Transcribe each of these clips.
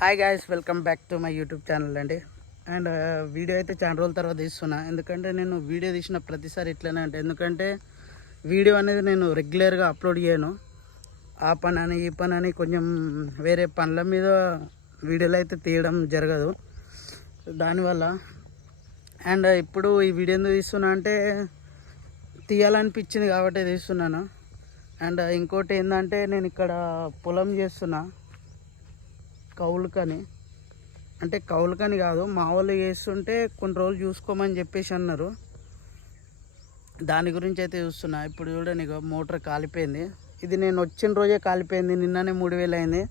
Hi guys welcome back to my YouTube channel అండి. And video uh, అయితే చాలా రోజుల తర్వాత తీస్తున్నా. ఎందుకంటే నేను వీడియో తీసిన ప్రతిసారి ఇట్లనే అంటే ఎందుకంటే వీడియో అనేది నేను రెగ్యులర్గా అప్లోడ్ చేయను. ఆ పని అని ఈ పని అని కొంచెం వేరే పనుల మీద వీడియోలు అయితే తీయడం జరగదు. దానివల్ల అండ్ uh, ఇప్పుడు ఈ వీడియో ఎందుకు తీస్తున్నా అంటే తీయాలనిపించింది కాబట్టి తీస్తున్నాను. అండ్ uh, ఇంకోటి ఏంటంటే నేను ఇక్కడ పొలం చేస్తున్నా. కౌలుకని అంటే కౌలుకని కాదు మా వాళ్ళు చేస్తుంటే కొన్ని రోజులు చూసుకోమని చెప్పేసి అన్నారు దాని గురించి అయితే చూస్తున్నా ఇప్పుడు చూడండి ఇక మోటార్ కాలిపోయింది ఇది నేను వచ్చిన రోజే కాలిపోయింది నిన్ననే మూడు వేలు అయింది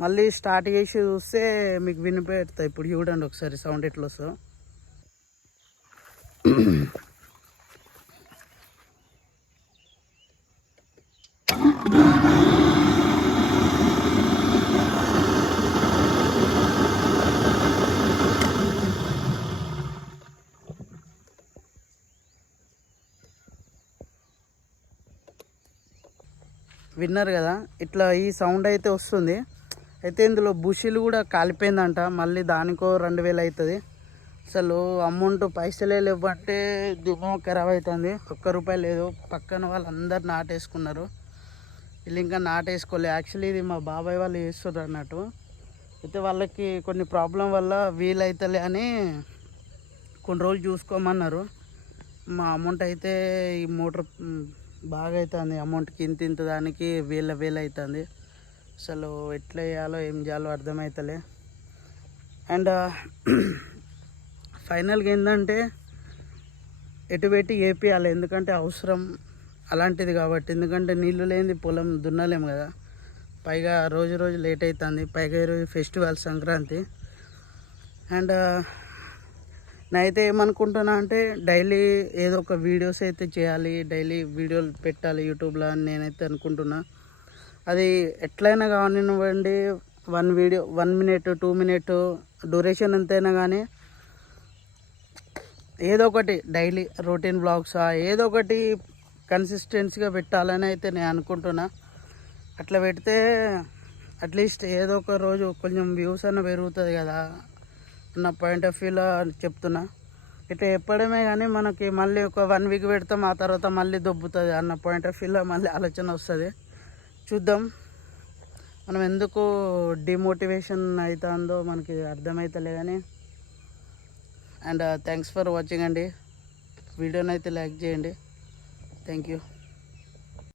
మళ్ళీ స్టార్ట్ చేసి చూస్తే మీకు వినిపెడతా ఇప్పుడు చూడండి ఒకసారి సౌండ్ ఎట్లా వస్తుందో విన్నారు కదా. ఇట్లా ఈ సౌండ్ అయితే వస్తుంది. అయితే ఇందులో బుషీలు కూడా కాలిపోయిందంట. మళ్ళీ దానికో రెండు వేలు అవుతుంది. అసలు అమౌంట్ పైసలే లేవంటే దుమ్ము ఖరాబ్ అవుతుంది. ఒక్క రూపాయి లేదు. పక్కన వాళ్ళందరూ నాటేసుకున్నారు. వీళ్ళు ఇంకా నాటేసుకోలే. యాక్చువల్లీ ఇది మా బాబాయ్ వాళ్ళు చేస్తున్నారు అన్నట్టు. అయితే వాళ్ళకి కొన్ని ప్రాబ్లం వల్ల వీలైతలే అని కొన్ని రోజులు చూసుకోమన్నారు. మా అమౌంట్ అయితే ఈ మోటార్ బాగా అవుతుంది అమౌంట్కి ఇంత ఇంత దానికి వేల వేలు అవుతుంది అసలు ఎట్లా చేయాలో ఏం చేయాలో అర్థమవుతలే అండ్ ఫైనల్గా ఏంటంటే ఎటు పెట్టి ఏపీయాలి? ఎందుకంటే అవసరం అలాంటిది కాబట్టి. ఎందుకంటే నీళ్ళు లేనిది పొలం దున్నలేము కదా. పైగా రోజు రోజు లేట్ అవుతుంది పైగా ఈరోజు ఫెస్టివల్ సంక్రాంతి. అండ్ నేనైతే ఏమనుకుంటున్నా అంటే డైలీ ఏదో ఒక వీడియోస్ అయితే చేయాలి డైలీ వీడియోలు పెట్టాలి యూట్యూబ్లో అని నేనైతే అనుకుంటున్నా. అది ఎట్లయినా కానివ్వండి one video one minute two minute duration ఎంతైనా కానీ ఏదో ఒకటి డైలీ రొటీన్ బ్లాగ్స్ ఏదో ఒకటి కన్సిస్టెన్సీగా పెట్టాలని అయితే నేను అనుకుంటున్నా. అట్లా పెడితే అట్లీస్ట్ ఏదో ఒక రోజు కొంచెం వ్యూస్ అన్న పెరుగుతుంది కదా. నా పాయింట్ ఆఫ్ వ్యూలో చెప్తున్నా. ఇట్లా చెప్పడమే కానీ మనకి మళ్ళీ ఒక వన్ వీక్ పెడతాం ఆ తర్వాత మళ్ళీ దొబ్బుతుంది అన్న పాయింట్ ఆఫ్ వ్యూలో మళ్ళీ ఆలోచన వస్తుంది. చూద్దాం. మనం ఎందుకు డిమోటివేషన్ అవుతుందో మనకి అర్థమవుతలే కానీ అండ్ థ్యాంక్స్ ఫర్ వాచింగ్ అండి. వీడియోని అయితే లైక్ చేయండి. Thank you